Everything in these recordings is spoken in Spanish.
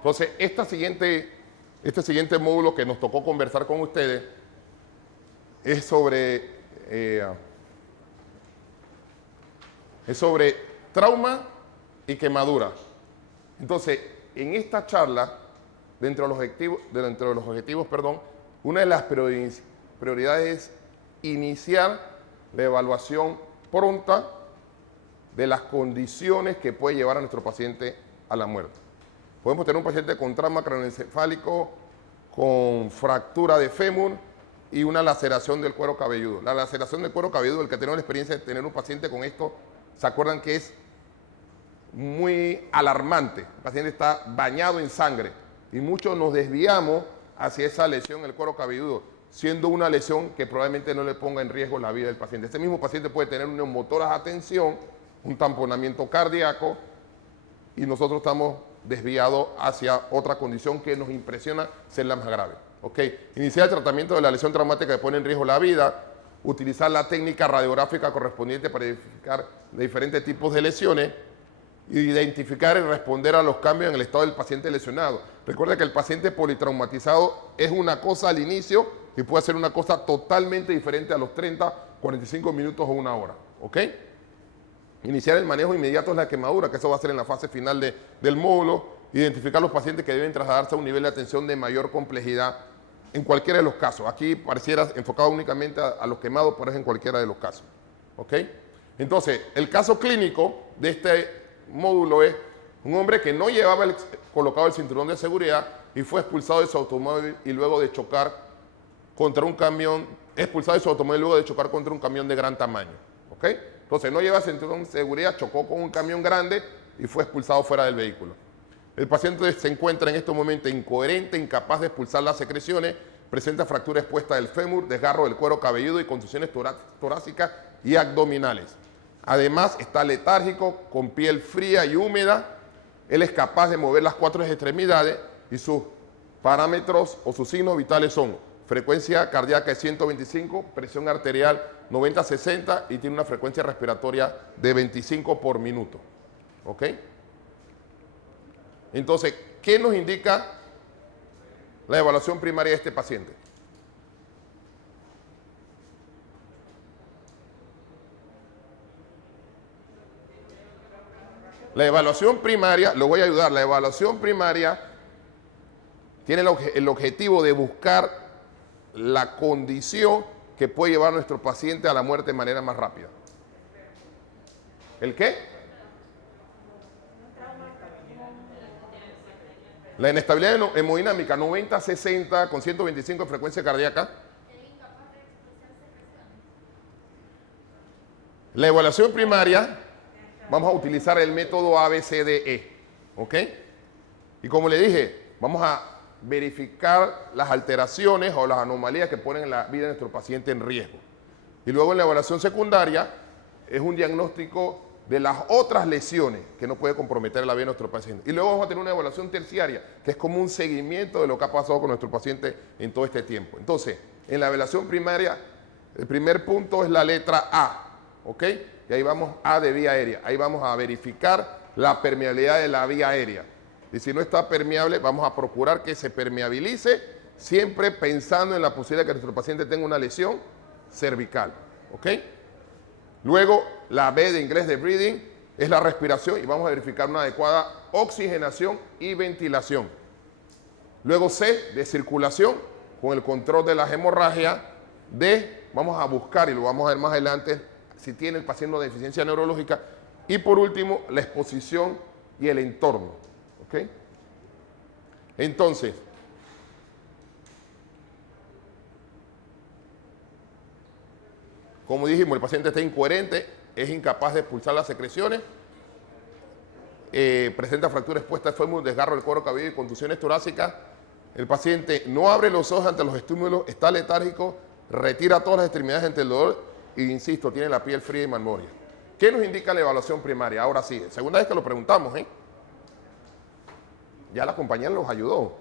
Entonces, este siguiente módulo que nos tocó conversar con ustedes es sobre trauma y quemadura. Entonces, en esta charla, dentro de los objetivos, una de las prioridades es iniciar la evaluación pronta de las condiciones que puede llevar a nuestro paciente a la muerte. Podemos tener un paciente con trauma craneoencefálico, con fractura de fémur y una laceración del cuero cabelludo. La laceración del cuero cabelludo, el que ha tenido la experiencia de tener un paciente con esto, ¿se acuerdan que es muy alarmante? El paciente está bañado en sangre y muchos nos desviamos hacia esa lesión en el cuero cabelludo, siendo una lesión que probablemente no le ponga en riesgo la vida del paciente. Este mismo paciente puede tener un neumotórax a tensión, un tamponamiento cardíaco, y nosotros estamos desviados hacia otra condición que nos impresiona ser la más grave. Iniciar el tratamiento de la lesión traumática que pone en riesgo la vida, utilizar la técnica radiográfica correspondiente para identificar diferentes tipos de lesiones, identificar y responder a los cambios en el estado del paciente lesionado. Recuerda que el paciente politraumatizado es una cosa al inicio y puede ser una cosa totalmente diferente a los 30, 45 minutos o una hora. Iniciar el manejo inmediato de la quemadura, que eso va a ser en la fase final del módulo. Identificar los pacientes que deben trasladarse a un nivel de atención de mayor complejidad en cualquiera de los casos. Aquí pareciera enfocado únicamente a los quemados, pero es en cualquiera de los casos. Entonces, el caso clínico de este módulo es un hombre que no llevaba colocado el cinturón de seguridad y fue expulsado de su automóvil y luego de chocar contra un camión, contra un camión de gran tamaño. Entonces no lleva cinturón de seguridad, chocó con un camión grande y fue expulsado fuera del vehículo. El paciente se encuentra en este momento incoherente, incapaz de expulsar las secreciones, presenta fractura expuesta del fémur, desgarro del cuero cabelludo y contusiones torácicas y abdominales. Además, está letárgico, con piel fría y húmeda. Él es capaz de mover las 4 extremidades y sus parámetros o sus signos vitales son frecuencia cardíaca de 125, presión arterial 90-60 y tiene una frecuencia respiratoria de 25 por minuto. Entonces, ¿qué nos indica la evaluación primaria de este paciente? La evaluación primaria, lo voy a ayudar, la evaluación primaria tiene el objetivo de buscar la condición que puede llevar a nuestro paciente a la muerte de manera más rápida. ¿El qué? La inestabilidad hemodinámica 90-60 con 125 de frecuencia cardíaca. La evaluación primaria, vamos a utilizar el método ABCDE, Y como le dije, vamos a verificar las alteraciones o las anomalías que ponen la vida de nuestro paciente en riesgo. Y luego en la evaluación secundaria es un diagnóstico de las otras lesiones que no puede comprometer la vida de nuestro paciente. Y luego vamos a tener una evaluación terciaria, que es como un seguimiento de lo que ha pasado con nuestro paciente en todo este tiempo. Entonces, en la evaluación primaria, el primer punto es la letra A, Y ahí vamos A de vía aérea. Ahí vamos a verificar la permeabilidad de la vía aérea. Y si no está permeable, vamos a procurar que se permeabilice, siempre pensando en la posibilidad de que nuestro paciente tenga una lesión cervical. Luego, la B de inglés de breathing es la respiración y vamos a verificar una adecuada oxigenación y ventilación. Luego C de circulación con el control de las hemorragias. D, vamos a buscar, y lo vamos a ver más adelante, si tiene el paciente una deficiencia neurológica. Y por último, la exposición y el entorno. Entonces, como dijimos, el paciente está incoherente, es incapaz de expulsar las secreciones, presenta fractura expuesta del fémur, desgarro del cuero cabelludo y contusiones torácicas. El paciente no abre los ojos ante los estímulos, está letárgico, retira todas las extremidades ante el dolor y, insisto, tiene la piel fría y malmoria. ¿Qué nos indica la evaluación primaria? Ahora sí, segunda vez que lo preguntamos, Ya la compañera los ayudó.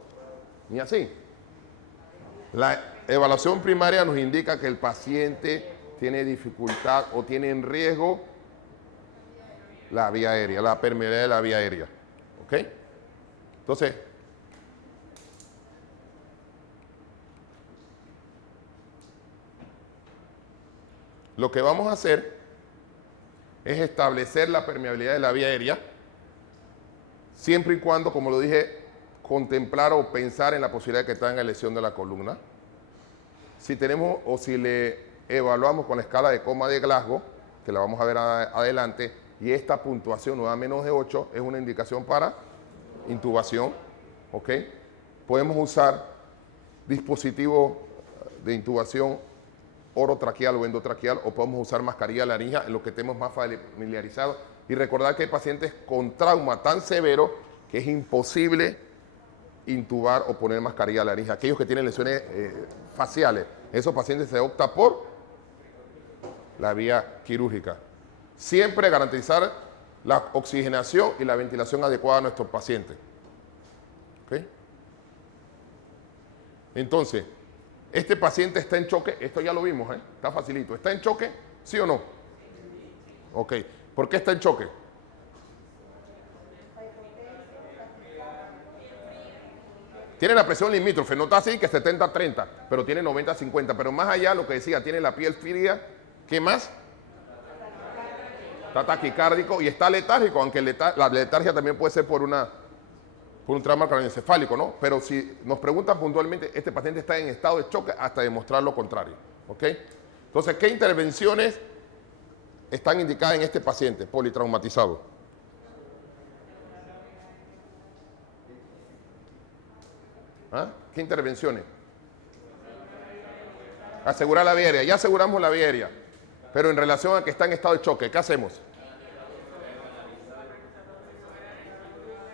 Ni así. La evaluación primaria nos indica que el paciente tiene dificultad o tiene en riesgo la vía aérea, la permeabilidad de la vía aérea. Entonces, lo que vamos a hacer es establecer la permeabilidad de la vía aérea, siempre y cuando, como lo dije, contemplar o pensar en la posibilidad de que tenga lesión de la columna. Si tenemos o si le evaluamos con la escala de coma de Glasgow, que la vamos a ver adelante, y esta puntuación no da menos de 8, es una indicación para intubación, ¿ok? Podemos usar dispositivos de intubación orotraqueal o endotraqueal, o podemos usar mascarilla laringe en lo que estemos más familiarizados. Y recordar que hay pacientes con trauma tan severo que es imposible intubar o poner mascarilla laringe. Aquellos que tienen lesiones faciales, esos pacientes se opta por la vía quirúrgica. Siempre garantizar la oxigenación y la ventilación adecuada a nuestros pacientes. ¿Okay? Entonces, este paciente está en choque, esto ya lo vimos, está facilito. ¿Está en choque? ¿Sí o no? Ok. ¿Por qué está en choque? Tiene la presión limítrofe, no está así que 70-30, pero tiene 90-50. Pero más allá, lo que decía, tiene la piel fría. ¿Qué más? Está taquicárdico y está letárgico, aunque la letargia también puede ser por un trauma craneoencefálico, ¿no? Pero si nos preguntan puntualmente, este paciente está en estado de choque hasta demostrar lo contrario, ¿ok? Entonces, ¿qué intervenciones están indicadas en este paciente politraumatizado? ¿Ah? ¿Qué intervenciones? Asegurar la vía aérea. Ya aseguramos la vía aérea. Pero en relación a que está en estado de choque, ¿qué hacemos?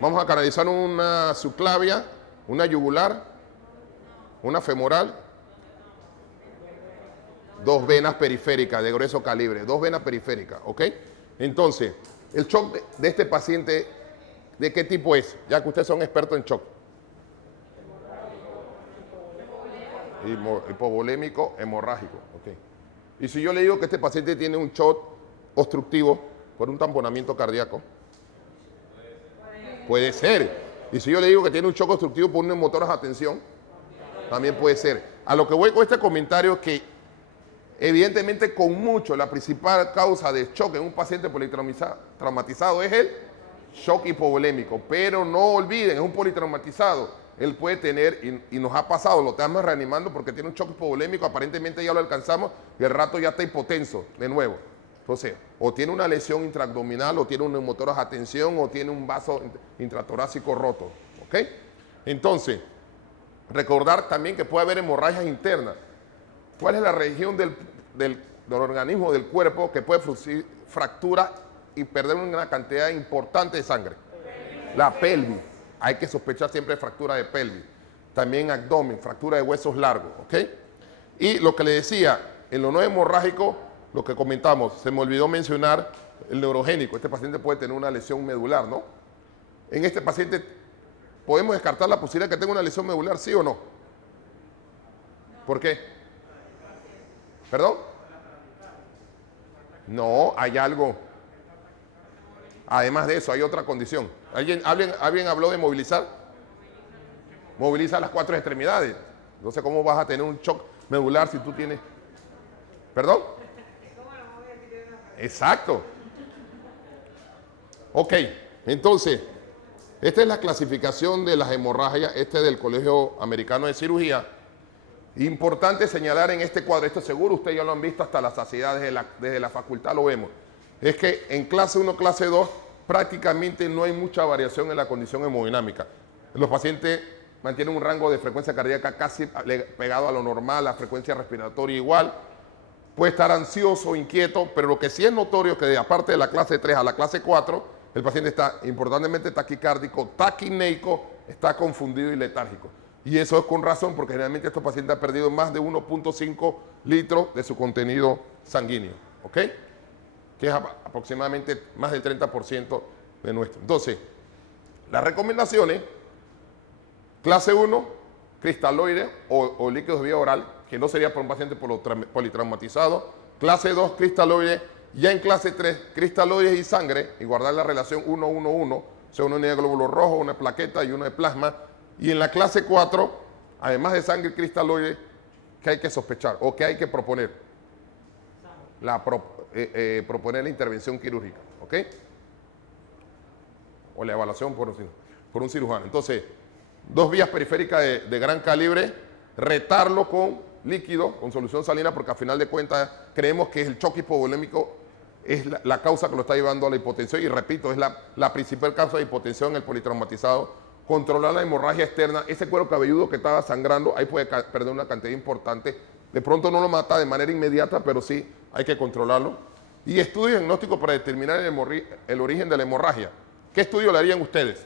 Vamos a canalizar una subclavia, una yugular, una femoral, 2 venas periféricas de grueso calibre, 2 venas periféricas, ¿ok? Entonces, el shock de este paciente, ¿de qué tipo es? Ya que ustedes son expertos en shock. Hipovolémico hemorrágico, ¿ok? Y si yo le digo que este paciente tiene un shock obstructivo por un tamponamiento cardíaco, puede ser. Y si yo le digo que tiene un shock obstructivo por neumotoras a tensión, también puede ser. A lo que voy con este comentario es que, evidentemente, con mucho, la principal causa de shock en un paciente politraumatizado es el shock hipovolémico. Pero no olviden, es un politraumatizado. Él puede tener, y nos ha pasado, lo estamos reanimando porque tiene un shock hipovolémico, aparentemente ya lo alcanzamos y el rato ya está hipotenso de nuevo. Entonces, o tiene una lesión intraabdominal, o tiene un neumotoras a tensión, o tiene un vaso intratorácico roto. ¿Ok? Entonces, recordar también que puede haber hemorragias internas. ¿Cuál es la región del organismo, del cuerpo, que puede producir fractura y perder una cantidad importante de sangre? La pelvis. Hay que sospechar siempre de fractura de pelvis. También abdomen, fractura de huesos largos. ¿Ok? Y lo que le decía, en lo no hemorrágico, lo que comentamos, se me olvidó mencionar el neurogénico. Este paciente puede tener una lesión medular, ¿no? En este paciente, ¿podemos descartar la posibilidad de que tenga una lesión medular, sí o no? ¿Por qué? ¿Perdón? No, hay algo. Además de eso, hay otra condición. ¿Alguien habló de movilizar? Moviliza las 4 extremidades. No sé cómo vas a tener un shock medular si tú tienes... ¿Perdón? Exacto. Ok, entonces, esta es la clasificación de las hemorragias, del Colegio Americano de Cirugía. Importante señalar en este cuadro, esto seguro ustedes ya lo han visto hasta la saciedad, desde la facultad lo vemos, es que en clase 1, clase 2, prácticamente no hay mucha variación en la condición hemodinámica. Los pacientes mantienen un rango de frecuencia cardíaca casi pegado a lo normal, la frecuencia respiratoria igual. Puede estar ansioso, inquieto, pero lo que sí es notorio es que aparte de la clase 3 a la clase 4, el paciente está importantemente taquicárdico, taquineico, está confundido y letárgico. Y eso es con razón, porque generalmente estos pacientes han perdido más de 1.5 litros de su contenido sanguíneo, ¿ok? Que es aproximadamente más del 30% de nuestro. Entonces, las recomendaciones, clase 1, cristaloide o líquidos vía oral, que no sería para un paciente politraumatizado. Clase 2, cristaloide. Ya en clase 3, cristaloides y sangre, y guardar la relación 1-1-1, o sea, una unidad de glóbulo rojo, una plaqueta y una de plasma. Y en la clase 4, además de sangre y cristaloide, ¿qué hay que sospechar o qué hay que proponer? proponer la intervención quirúrgica, ¿ok? O la evaluación por un cirujano. Entonces, 2 vías periféricas de gran calibre, retarlo con líquido, con solución salina, porque al final de cuentas creemos que el choque hipovolémico es la causa que lo está llevando a la hipotensión, y repito, es la principal causa de hipotensión en el politraumatizado. Controlar la hemorragia externa, ese cuero cabelludo que estaba sangrando, ahí puede perder una cantidad importante. De pronto no lo mata de manera inmediata, pero sí hay que controlarlo. Y estudio diagnóstico para determinar el origen de la hemorragia. ¿Qué estudio le harían ustedes?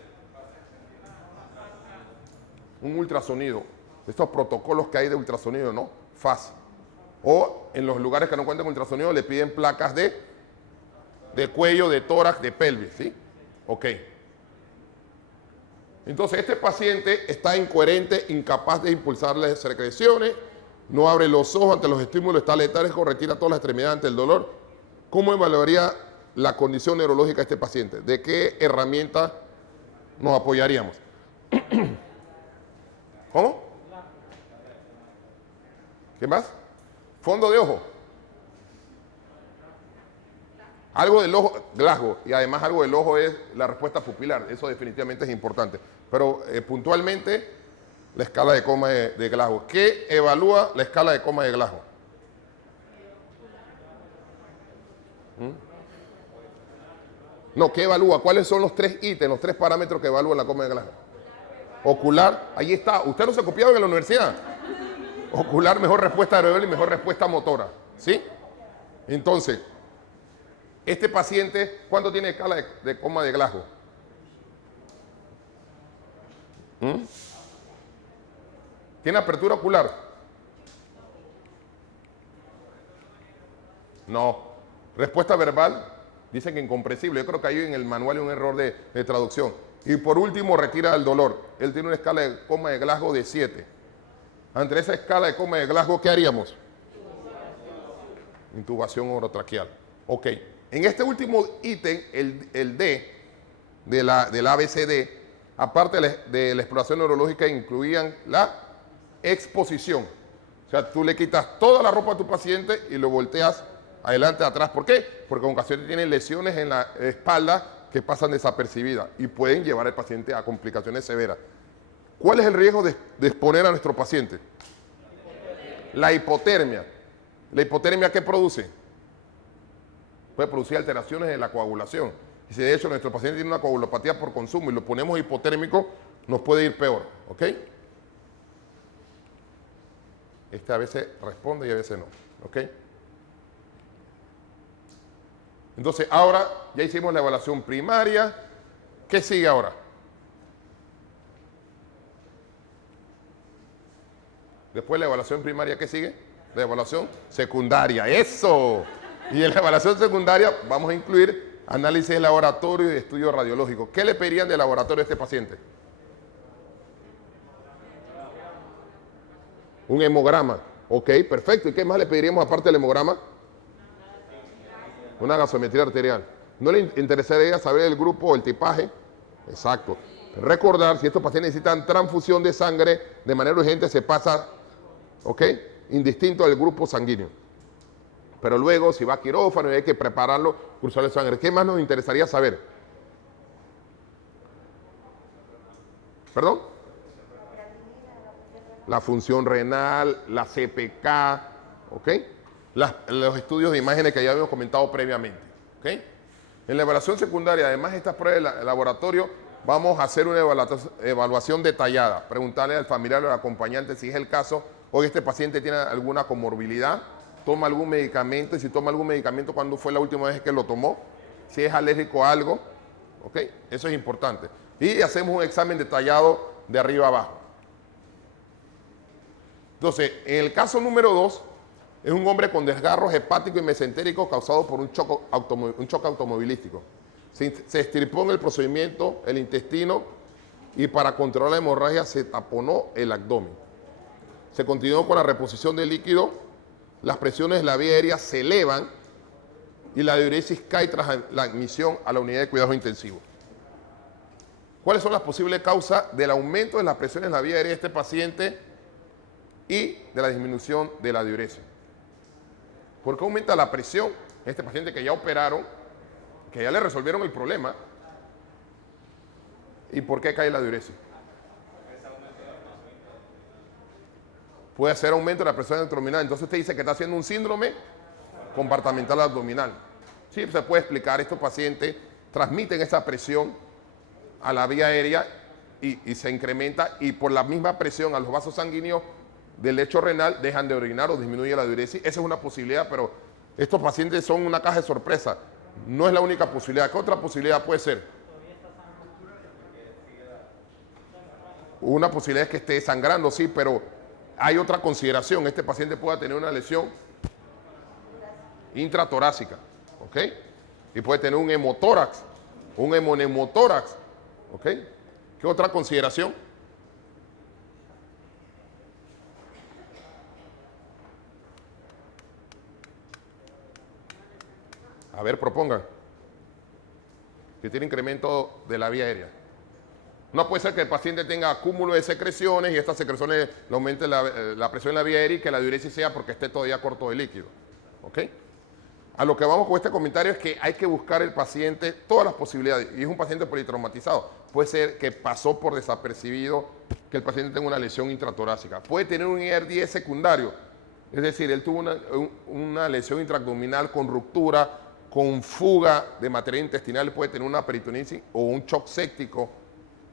Un ultrasonido. Estos protocolos que hay de ultrasonido, ¿no? FAS. O en los lugares que no cuentan con ultrasonido le piden placas de cuello, de tórax, de pelvis, ¿sí? Ok. Entonces, este paciente está incoherente, incapaz de impulsar las secreciones, no abre los ojos ante los estímulos, está letárgico, retira todas las extremidades ante el dolor. ¿Cómo evaluaría la condición neurológica de este paciente? ¿De qué herramienta nos apoyaríamos? ¿Cómo? ¿Qué más? Fondo de ojo. Algo del ojo, Glasgow, y además algo del ojo es la respuesta pupilar, eso definitivamente es importante. Pero puntualmente, la escala de coma de Glasgow. ¿Qué evalúa la escala de coma de Glasgow? No, ¿qué evalúa? ¿Cuáles son los 3 ítems, los 3 parámetros que evalúa la coma de Glasgow? Ocular, ahí está. ¿Usted no se copiaba en la universidad? Ocular, mejor respuesta cerebral y mejor respuesta motora. ¿Sí? Entonces, este paciente, ¿cuánto tiene escala de coma de Glasgow? ¿Tiene apertura ocular? No. Respuesta verbal, dicen que incomprensible. Yo creo que hay en el manual un error de traducción. Y por último, retira el dolor. Él tiene una escala de coma de Glasgow de 7. Ante esa escala de coma de Glasgow, ¿qué haríamos? Intubación orotraqueal. Ok. En este último ítem, el D del ABCD, aparte de la exploración neurológica, incluían la exposición. O sea, tú le quitas toda la ropa a tu paciente y lo volteas adelante, atrás. ¿Por qué? Porque en ocasiones tienen lesiones en la espalda que pasan desapercibidas y pueden llevar al paciente a complicaciones severas. ¿Cuál es el riesgo de exponer a nuestro paciente? La hipotermia. ¿La hipotermia qué produce? Puede producir alteraciones en la coagulación. Y si de hecho nuestro paciente tiene una coagulopatía por consumo y lo ponemos hipotérmico, nos puede ir peor. ¿Ok? Este a veces responde y a veces no. ¿Ok? Entonces, ahora ya hicimos la evaluación primaria. ¿Qué sigue ahora? Después de la evaluación primaria, ¿qué sigue? La evaluación secundaria. ¡Eso! Y en la evaluación secundaria vamos a incluir análisis de laboratorio y de estudio radiológico. ¿Qué le pedirían de laboratorio a este paciente? Un hemograma. Ok, perfecto. ¿Y qué más le pediríamos aparte del hemograma? Una gasometría arterial. ¿No le interesaría saber el grupo o el tipaje? Exacto. Recordar, si estos pacientes necesitan transfusión de sangre de manera urgente, se pasa, ¿ok? Indistinto del grupo sanguíneo. Pero luego, si va a quirófano y hay que prepararlo, cruzar de sangre. ¿Qué más nos interesaría saber? ¿Perdón? La función renal, la CPK, ¿ok? Los estudios de imágenes que ya habíamos comentado previamente, ¿ok? En la evaluación secundaria, además de estas pruebas de laboratorio, vamos a hacer una evaluación detallada. Preguntarle al familiar o al acompañante si es el caso, o este paciente tiene alguna comorbilidad, toma algún medicamento, y si toma algún medicamento, ¿cuándo fue la última vez que lo tomó? Si es alérgico a algo, ¿ok? Eso es importante. Y hacemos un examen detallado de arriba abajo. Entonces, en el caso número 2, es un hombre con desgarros hepático y mesentérico causado por un choque automovilístico. Se extirpó en el procedimiento el intestino y para controlar la hemorragia se taponó el abdomen. Se continuó con la reposición de líquido, las presiones de la vía aérea se elevan y la diuresis cae tras la admisión a la unidad de cuidados intensivos. ¿Cuáles son las posibles causas del aumento de las presiones en la vía aérea de este paciente y de la disminución de la diuresis? ¿Por qué aumenta la presión? Este paciente que ya operaron, que ya le resolvieron el problema. ¿Y por qué cae la diuresis? Puede ser aumento de la presión abdominal. Entonces usted dice que está haciendo un síndrome compartimental abdominal. Sí, se puede explicar. Estos pacientes transmiten esa presión a la vía aérea y se incrementa, y por la misma presión a los vasos sanguíneos del lecho renal dejan de orinar o disminuye la diuresis. Esa es una posibilidad, pero estos pacientes son una caja de sorpresa. No es la única posibilidad. ¿Qué otra posibilidad puede ser? Una posibilidad es que esté sangrando, sí, pero hay otra consideración. Este paciente pueda tener una lesión intratorácica, ¿ok? Y puede tener un hemotórax, un hemonemotórax, ¿ok? ¿Qué otra consideración? A ver, propongan. Que tiene incremento de la vía aérea. No puede ser que el paciente tenga acúmulo de secreciones y estas secreciones le aumenten la presión en la vía aérea y que la diuresis sea porque esté todavía corto de líquido. ¿Ok? A lo que vamos con este comentario es que hay que buscar el paciente todas las posibilidades. Y es un paciente politraumatizado. Puede ser que pasó por desapercibido que el paciente tenga una lesión intratorácica. Puede tener un IR10 secundario. Es decir, él tuvo una lesión intraabdominal con ruptura, con fuga de material intestinal, puede tener una peritonitis o un shock séptico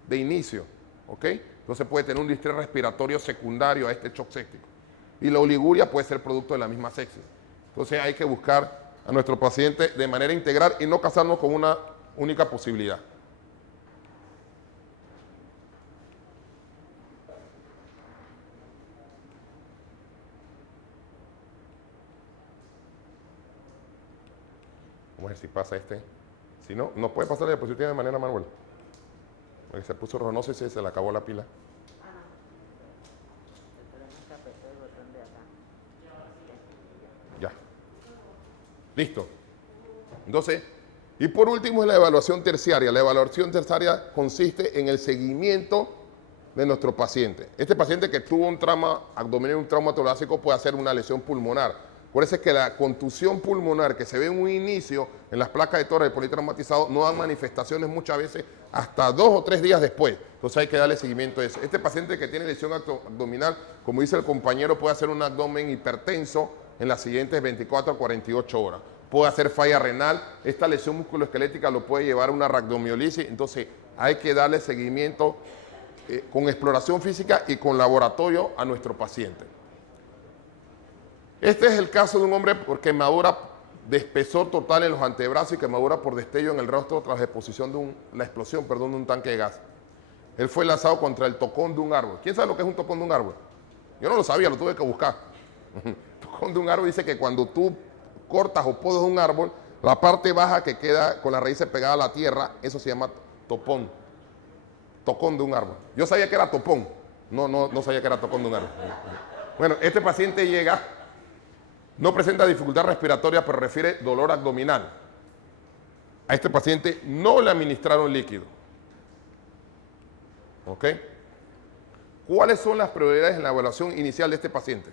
de inicio, ¿ok? Entonces puede tener un distrés respiratorio secundario a este shock séptico. Y la oliguria puede ser producto de la misma sepsis. Entonces hay que buscar a nuestro paciente de manera integral y no casarnos con una única posibilidad. Vamos a ver si pasa este. Si no, nos puede pasar la diapositiva de manera manual. Porque se puso rojo, no sé si se le acabó la pila. Ya. Listo. Entonces, y por último es la evaluación terciaria. La evaluación terciaria consiste en el seguimiento de nuestro paciente. Este paciente que tuvo un trauma abdominal y un trauma torácico puede hacer una lesión pulmonar. Por eso es que la contusión pulmonar que se ve en un inicio en las placas de tórax del politraumatizado no dan manifestaciones muchas veces hasta 2 o 3 días después. Entonces hay que darle seguimiento a eso. Este paciente que tiene lesión abdominal, como dice el compañero, puede hacer un abdomen hipertenso en las siguientes 24 a 48 horas. Puede hacer falla renal. Esta lesión musculoesquelética lo puede llevar a una rhabdomiolisis. Entonces hay que darle seguimiento con exploración física y con laboratorio a nuestro paciente. Este es el caso de un hombre por quemadura de espesor total en los antebrazos y quemadura por destello en el rostro tras la explosión de un tanque de gas. Él fue lanzado contra el tocón de un árbol. ¿Quién sabe lo que es un tocón de un árbol? Yo no lo sabía, lo tuve que buscar. Tocón de un árbol dice que cuando tú cortas o podas un árbol, la parte baja que queda con las raíces pegadas a la tierra, eso se llama topón. Tocón de un árbol. Yo sabía que era topón. No sabía que era tocón de un árbol. Bueno, este paciente llega, no presenta dificultad respiratoria, pero refiere dolor abdominal. A este paciente no le administraron líquido. ¿Ok? ¿Cuáles son las prioridades en la evaluación inicial de este paciente?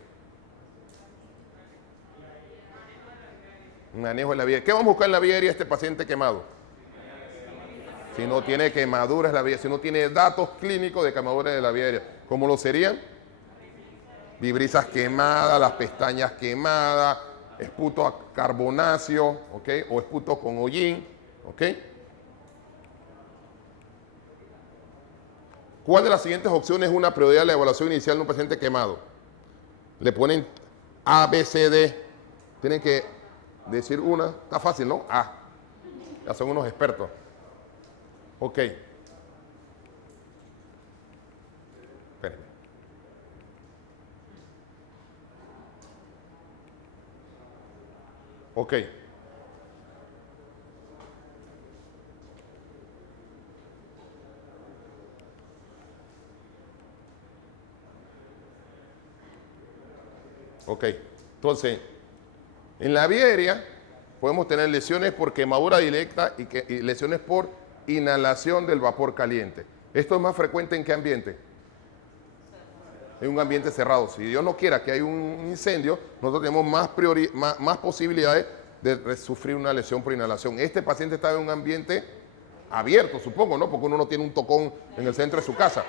Manejo de la vía. ¿Qué vamos a buscar en la vía aérea de este paciente quemado? Si no tiene quemaduras de la vía, si no tiene datos clínicos de quemaduras de la vía aérea, ¿cómo lo serían? Vibrisas quemadas, las pestañas quemadas, esputo a carbonáceo, ¿ok? O esputo con hollín, ¿ok? ¿Cuál de las siguientes opciones es una prioridad de la evaluación inicial de un paciente quemado? Le ponen A, B, C, D. Tienen que decir una. Está fácil, ¿no? A. Ya son unos expertos. Ok. Espérenme. Ok. Ok. Entonces, en la vía aérea podemos tener lesiones por quemadura directa y lesiones por inhalación del vapor caliente. ¿Esto es más frecuente en qué ambiente? en un ambiente cerrado. Si Dios no quiera que haya un incendio, nosotros tenemos más posibilidades de sufrir una lesión por inhalación. Este paciente estaba en un ambiente abierto, supongo, ¿no? Porque uno no tiene un tocón en el centro de su casa.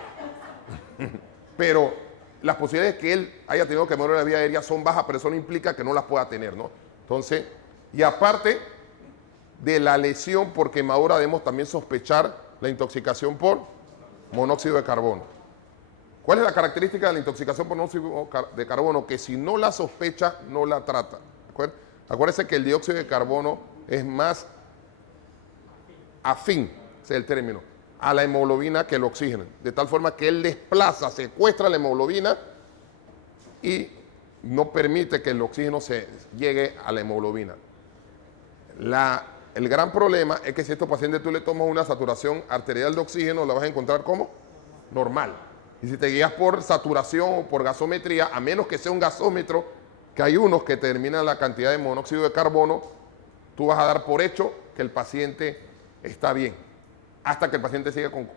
Pero las posibilidades de que él haya tenido quemadura de la vía aérea son bajas, pero eso no implica que no las pueda tener, ¿no? Entonces, y aparte de la lesión por quemadura, debemos también sospechar la intoxicación por monóxido de carbono. ¿Cuál es la característica de la intoxicación por monóxido de carbono? Que si no la sospecha, no la trata. Acuérdense que el dióxido de carbono es más afín, ese es el término, a la hemoglobina que el oxígeno. De tal forma que él desplaza, secuestra la hemoglobina y no permite que el oxígeno se llegue a la hemoglobina. El gran problema es que si a estos pacientes tú le tomas una saturación arterial de oxígeno, la vas a encontrar como normal. Y si te guías por saturación o por gasometría, a menos que sea un gasómetro, que hay unos que determinan la cantidad de monóxido de carbono, tú vas a dar por hecho que el paciente está bien, hasta que el paciente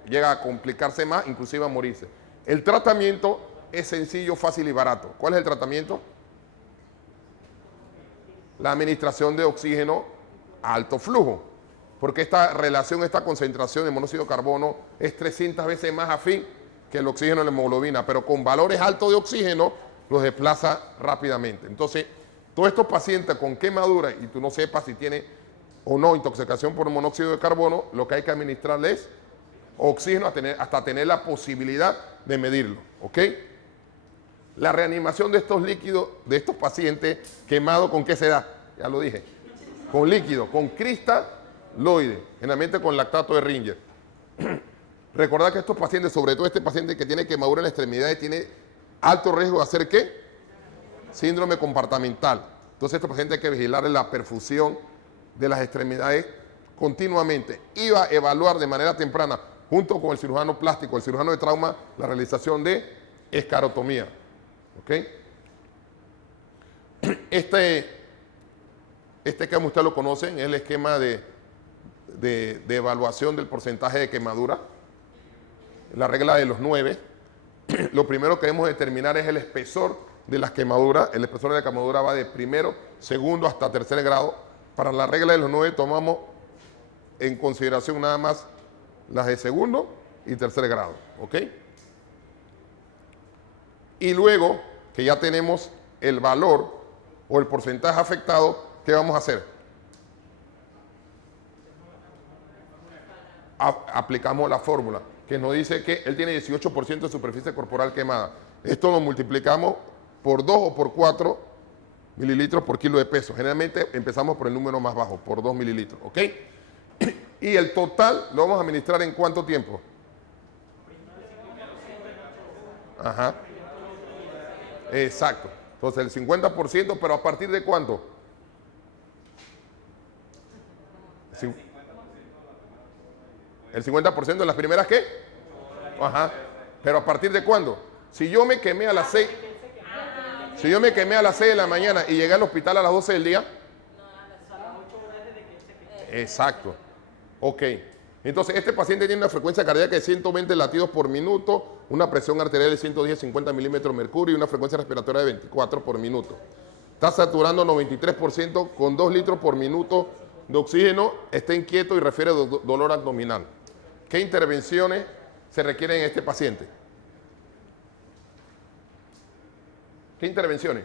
llega a complicarse más, inclusive a morirse. El tratamiento es sencillo, fácil y barato. ¿Cuál es el tratamiento? La administración de oxígeno a alto flujo, porque esta relación, esta concentración de monóxido de carbono es 300 veces más afín que el oxígeno en la hemoglobina, pero con valores altos de oxígeno los desplaza rápidamente. Entonces, todos estos pacientes con quemadura y tú no sepas si tiene o no intoxicación por monóxido de carbono, lo que hay que administrarles es oxígeno hasta tener la posibilidad de medirlo, ¿ok? La reanimación de estos líquidos, de estos pacientes quemados, ¿con qué se da? Ya lo dije. Con líquido, con cristaloide, generalmente con lactato de Ringer. Recordad que estos pacientes, sobre todo este paciente que tiene quemadura en las extremidades, tiene alto riesgo de hacer ¿qué? Síndrome compartimental. Entonces, este paciente hay que vigilar la perfusión de las extremidades continuamente. Iba a evaluar de manera temprana, junto con el cirujano plástico, el cirujano de trauma, la realización de escarotomía. ¿Ok? Este esquema usted lo conocen, es el esquema de evaluación del porcentaje de quemadura. La regla de los 9. Lo primero que debemos determinar es el espesor de las quemaduras. El espesor de la quemadura va de primero, segundo hasta tercer grado. Para la regla de los 9 tomamos en consideración nada más las de segundo y tercer grado. ¿Ok? Y luego que ya tenemos el valor o el porcentaje afectado, ¿qué vamos a hacer? Aplicamos la fórmula que nos dice que él tiene 18% de superficie corporal quemada. Esto lo multiplicamos por 2 o por 4 mililitros por kilo de peso. Generalmente empezamos por el número más bajo, por 2 mililitros. ¿Ok? Y el total lo vamos a administrar ¿en cuánto tiempo? Ajá. Exacto. Entonces el 50%, pero ¿a partir de cuánto? El 50% de las primeras ¿qué? Ajá. Pero ¿a partir de cuándo? Si yo me quemé a las 6, si yo me quemé a las 6 de la mañana y llegué al hospital a las 12 del día. Exacto. Ok. Entonces, este paciente tiene una frecuencia cardíaca de 120 latidos por minuto, una presión arterial de 110-50 milímetros de mercurio y una frecuencia respiratoria de 24 por minuto. Está saturando 93% con 2 litros por minuto de oxígeno, está inquieto y refiere dolor abdominal. ¿Qué intervenciones se requieren en este paciente? ¿Qué intervenciones?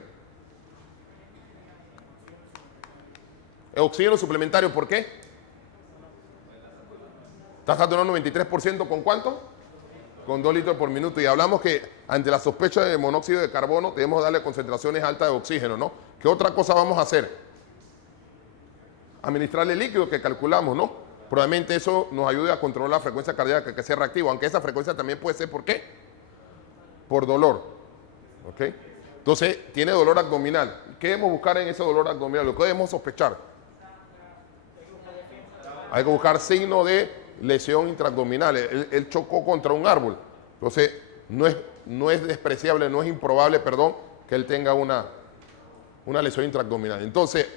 Oxígeno suplementario, ¿por qué? Está saturando 93%, ¿con cuánto? Con 2 litros por minuto. Y hablamos que ante la sospecha de monóxido de carbono debemos darle concentraciones altas de oxígeno, ¿no? ¿Qué otra cosa vamos a hacer? Administrarle líquido que calculamos, ¿no? Probablemente eso nos ayude a controlar la frecuencia cardíaca, que sea reactivo, aunque esa frecuencia también puede ser, ¿por qué? Por dolor. ¿Ok? Entonces, tiene dolor abdominal. ¿Qué debemos buscar en ese dolor abdominal? Lo que debemos sospechar. Hay que buscar signos de lesión intraabdominal. Él chocó contra un árbol. Entonces, no es despreciable, no es improbable, perdón, que él tenga una lesión intraabdominal. Entonces,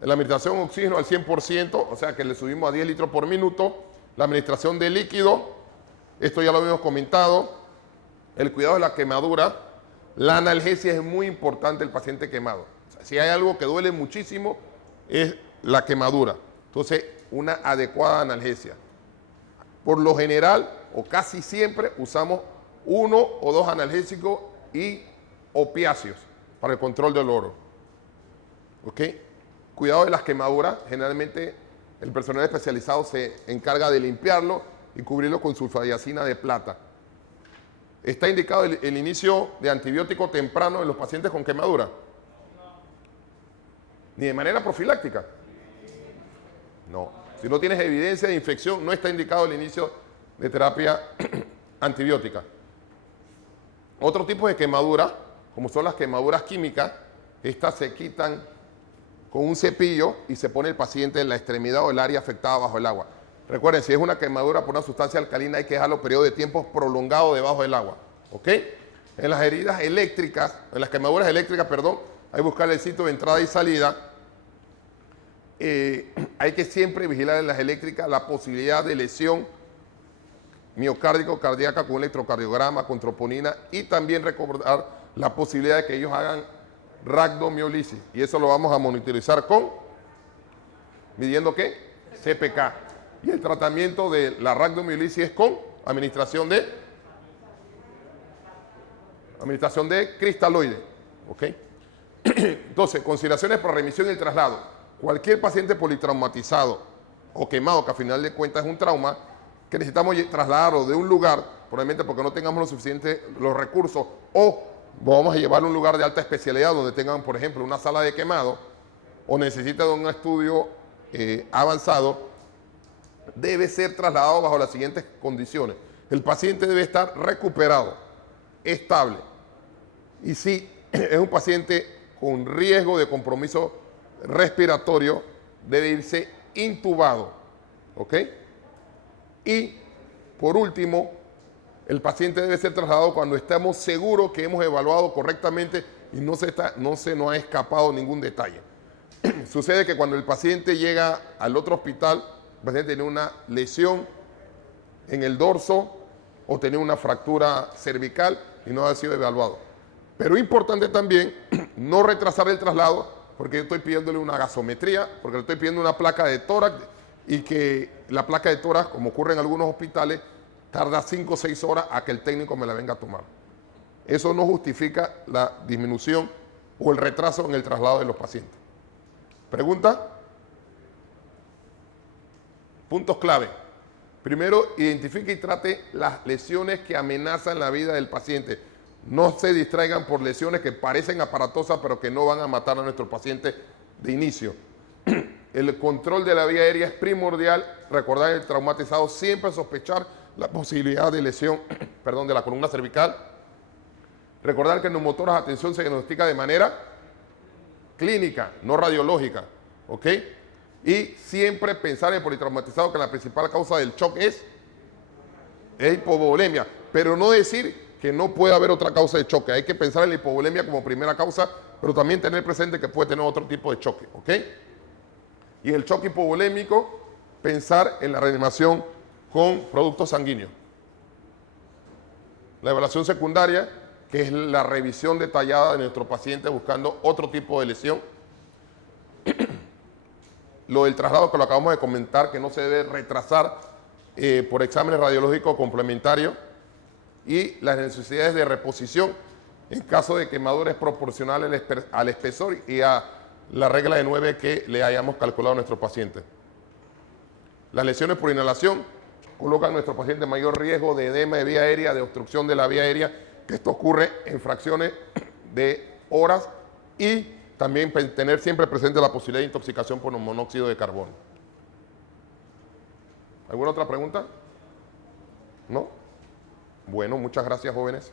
la administración de oxígeno al 100%, o sea que le subimos a 10 litros por minuto. La administración de líquido, esto ya lo habíamos comentado, el cuidado de la quemadura, la analgesia es muy importante el paciente quemado. O sea, si hay algo que duele muchísimo es la quemadura. Entonces, una adecuada analgesia. Por lo general, o casi siempre, usamos 1 o 2 analgésicos y opiáceos para el control del dolor. ¿Ok? Cuidado de las quemaduras. Generalmente el personal especializado se encarga de limpiarlo y cubrirlo con sulfadiazina de plata. ¿Está indicado el inicio de antibiótico temprano en los pacientes con quemadura? ¿Ni de manera profiláctica? No. Si no tienes evidencia de infección, no está indicado el inicio de terapia antibiótica. Otro tipo de quemadura, como son las quemaduras químicas, estas se quitan con un cepillo y se pone el paciente en la extremidad o el área afectada bajo el agua. Recuerden, si es una quemadura por una sustancia alcalina, hay que dejarlo periodo de tiempo prolongado debajo del agua. ¿Ok? En las heridas eléctricas, en las quemaduras eléctricas, perdón, hay que buscar el sitio de entrada y salida. Hay que siempre vigilar en las eléctricas la posibilidad de lesión miocárdico cardíaca con electrocardiograma, con troponina, y también recordar la posibilidad de que ellos hagan rhabdomiolisis. Y eso lo vamos a monitorizar midiendo ¿qué? CPK. Y el tratamiento de la rhabdomiolisis es con administración de cristaloide. ¿Ok? Entonces, consideraciones para remisión y el traslado. Cualquier paciente politraumatizado o quemado, que a final de cuentas es un trauma, que necesitamos trasladarlo de un lugar, probablemente porque no tengamos los recursos, o vamos a llevarlo a un lugar de alta especialidad donde tengan, por ejemplo, una sala de quemado, o necesita de un estudio avanzado, debe ser trasladado bajo las siguientes condiciones. El paciente debe estar recuperado, estable. Y si es un paciente con riesgo de compromiso respiratorio, debe irse intubado. ¿Ok? Y, por último, el paciente debe ser trasladado cuando estemos seguros que hemos evaluado correctamente y no se nos ha escapado ningún detalle. Sucede que cuando el paciente llega al otro hospital, el paciente tiene una lesión en el dorso o tiene una fractura cervical y no ha sido evaluado. Pero es importante también no retrasar el traslado, porque yo estoy pidiéndole una gasometría, porque le estoy pidiendo una placa de tórax, y que la placa de tórax, como ocurre en algunos hospitales, tarda 5 o 6 horas a que el técnico me la venga a tomar. Eso no justifica la disminución o el retraso en el traslado de los pacientes. ¿Pregunta? Puntos clave. Primero, identifique y trate las lesiones que amenazan la vida del paciente. No se distraigan por lesiones que parecen aparatosas, pero que no van a matar a nuestro paciente de inicio. El control de la vía aérea es primordial. Recordar el traumatizado siempre sospechar la posibilidad de lesión de la columna cervical. Recordar que en neumotoras atención se diagnostica de manera clínica, no radiológica. ¿Ok? Y siempre pensar en el politraumatizado que la principal causa del shock es hipovolemia. Pero no decir que no puede haber otra causa de choque. Hay que pensar en la hipovolemia como primera causa, pero también tener presente que puede tener otro tipo de choque. ¿Ok? Y el choque hipovolémico, pensar en la reanimación con productos sanguíneos. La evaluación secundaria, que es la revisión detallada de nuestro paciente buscando otro tipo de lesión. Lo del traslado que lo acabamos de comentar, que no se debe retrasar por exámenes radiológicos complementarios. Y las necesidades de reposición en caso de quemadures proporcionales al espesor y a la regla de 9 que le hayamos calculado a nuestro paciente. Las lesiones por inhalación colocan a nuestro paciente en mayor riesgo de edema de vía aérea, de obstrucción de la vía aérea, que esto ocurre en fracciones de horas, y también tener siempre presente la posibilidad de intoxicación por monóxido de carbono. ¿Alguna otra pregunta? ¿No? Bueno, muchas gracias, jóvenes.